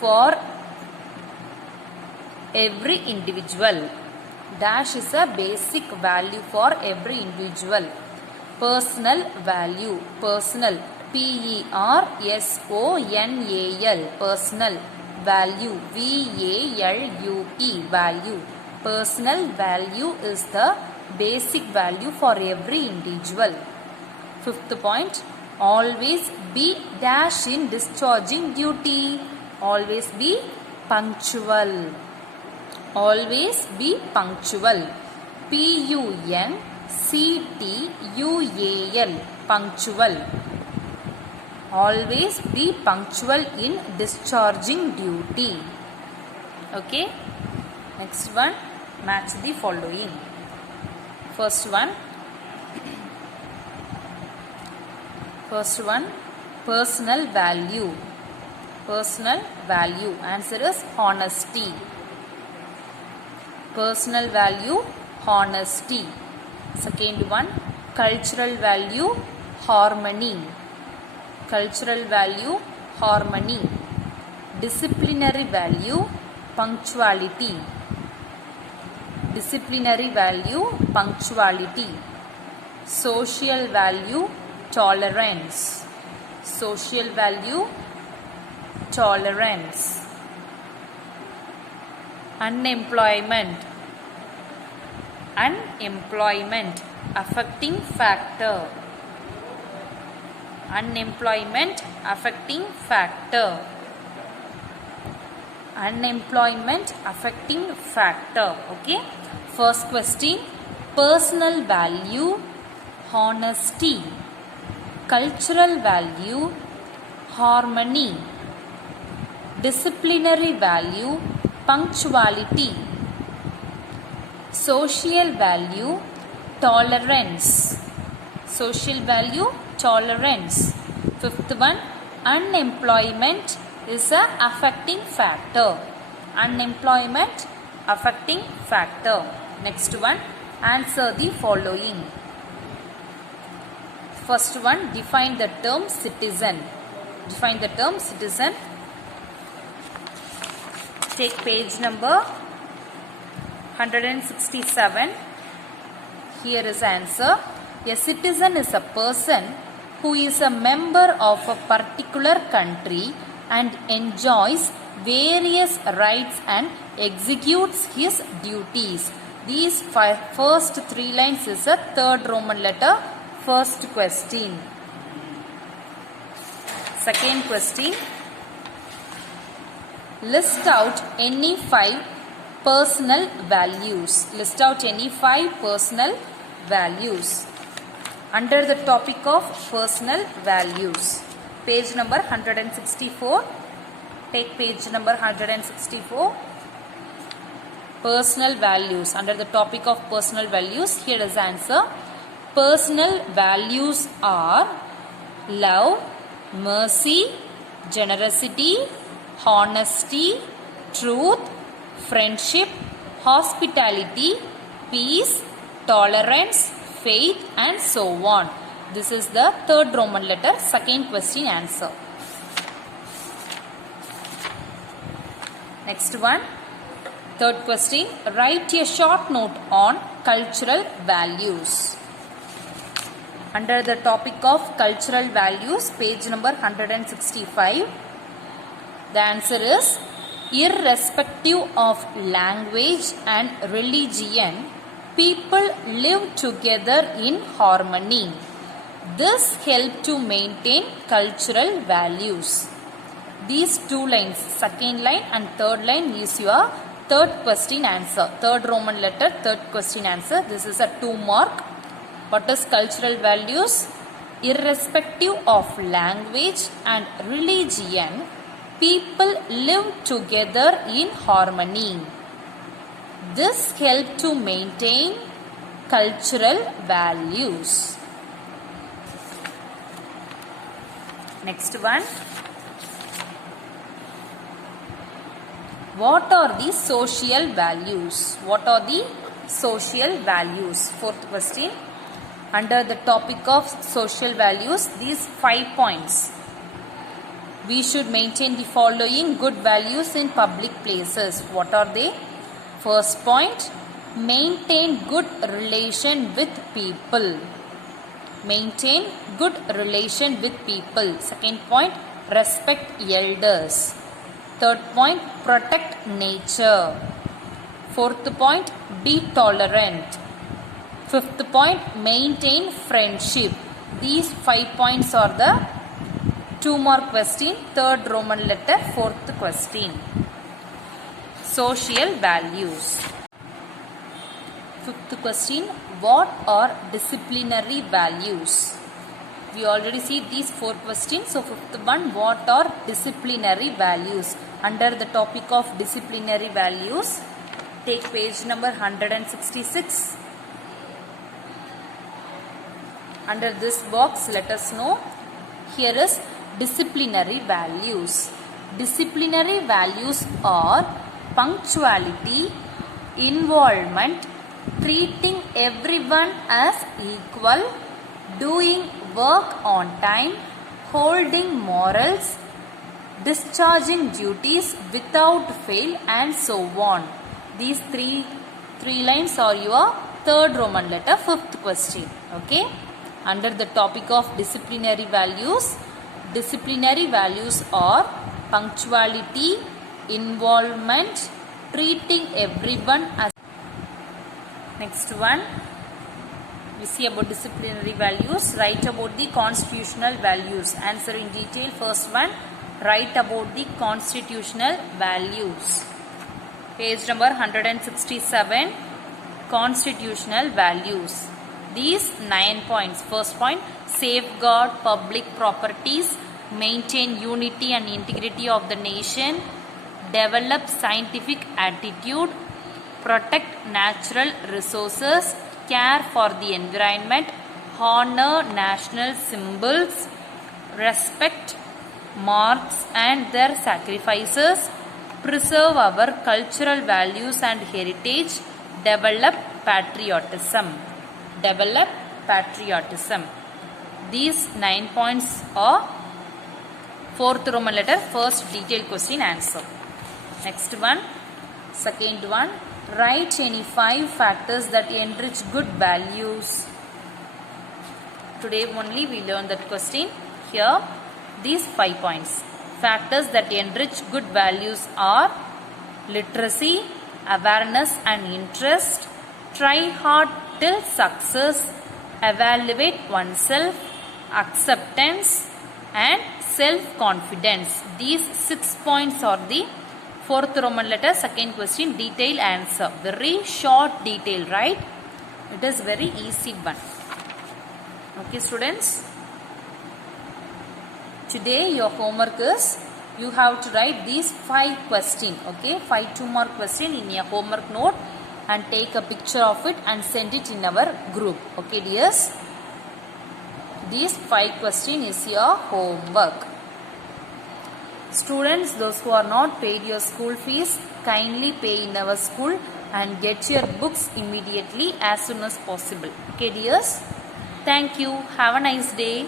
for every individual. Dash is a basic value for every individual. Personal value. Personal. P-E-R-S-O-N-A-L. Personal value. V-A-L-U-E. Value. Personal value is the basic value for every individual. Fifth point. Always be dash in discharging duty. Always be punctual. Always be punctual. P-U-N-C-T-U-A-L. Punctual. Always be punctual in discharging duty. Okay. Next one. Match the following. First one. Personal value. Personal value. Answer is honesty. Personal value, honesty. Second one, cultural value, harmony. Cultural value, harmony. Disciplinary value, punctuality. Disciplinary value, punctuality. Social value, tolerance. Social value, tolerance. Unemployment. Unemployment, affecting factor. Unemployment, affecting factor. Unemployment, affecting factor. Okay. First question. Personal value, honesty. Cultural value, harmony. Disciplinary value, punctuality. Social value, tolerance. Social value, tolerance. Fifth one, unemployment is a affecting factor. Unemployment, affecting factor. Next one, answer the following. First one, define the term citizen. Define the term citizen. Take page number 167. Here is answer. A citizen is a person who is a member of a particular country and enjoys various rights and executes his duties. These first three lines is a third Roman letter. First question. Second question. List out any 5 personal values. List out any 5 personal values. Under the topic of personal values. Page number 164. Take page number 164. Personal values. Under the topic of personal values, here is answer. Personal values are love, mercy, generosity, honesty, truth, friendship, hospitality, peace, tolerance, faith, and so on. This is the third Roman letter. Second question answer. Next one. Third question. Write a short note on cultural values. Under the topic of cultural values, page number 165. The answer is, irrespective of language and religion, people live together in harmony. This helps to maintain cultural values. These two lines, second line and third line, is your third question answer. Third Roman letter, third question answer. This is a 2 mark. What is cultural values? Irrespective of language and religion, people live together in harmony. This helps to maintain cultural values. Next one. What are the social values? What are the social values? Fourth question. Under the topic of social values, these 5 points. We should maintain the following good values in public places. What are they? First point, maintain good relation with people. Maintain good relation with people. Second point, respect elders. Third point, protect nature. Fourth point, be tolerant. Fifth point, maintain friendship. These 5 points are the 2-mark question, third Roman letter, fourth question. Social values. Fifth question, what are disciplinary values? We already see these 4 questions. So fifth one, what are disciplinary values? Under the topic of disciplinary values, take page number 166. Under this box, let us know. Here is disciplinary values. Disciplinary values are punctuality, involvement, treating everyone as equal, doing work on time, holding morals, discharging duties without fail, and so on. These three lines are your third Roman letter, fifth question. Okay. Under the topic of disciplinary values are punctuality, involvement, treating everyone as. Next one, we see about disciplinary values. Write about the constitutional values. Answer in detail. First one, write about the constitutional values. Page number 167, constitutional values. These 9 points. First point, safeguard public properties, maintain unity and integrity of the nation, develop scientific attitude, protect natural resources, care for the environment, honor national symbols, respect marks and their sacrifices, preserve our cultural values and heritage, develop patriotism. Develop patriotism. These 9 points are 4th Roman letter, first detailed question answer. Next one, second one, write any 5 factors that enrich good values. Today only we learned that question. Here, these 5 points. Factors that enrich good values are literacy, awareness and interest, try hard till success, evaluate oneself, acceptance and self-confidence. These 6 points are the 4th Roman letter, second question, detail answer. Very short detail, right? It is very easy one. Okay students, today your homework is you have to write these 5 questions. Okay, 5 2-mark question in your homework note and take a picture of it and send it in our group. Okay dears, these 5 questions is your homework. Students, those who are not paid your school fees, kindly pay in our school and get your books immediately as soon as possible. Okay dears, thank you. Have a nice day.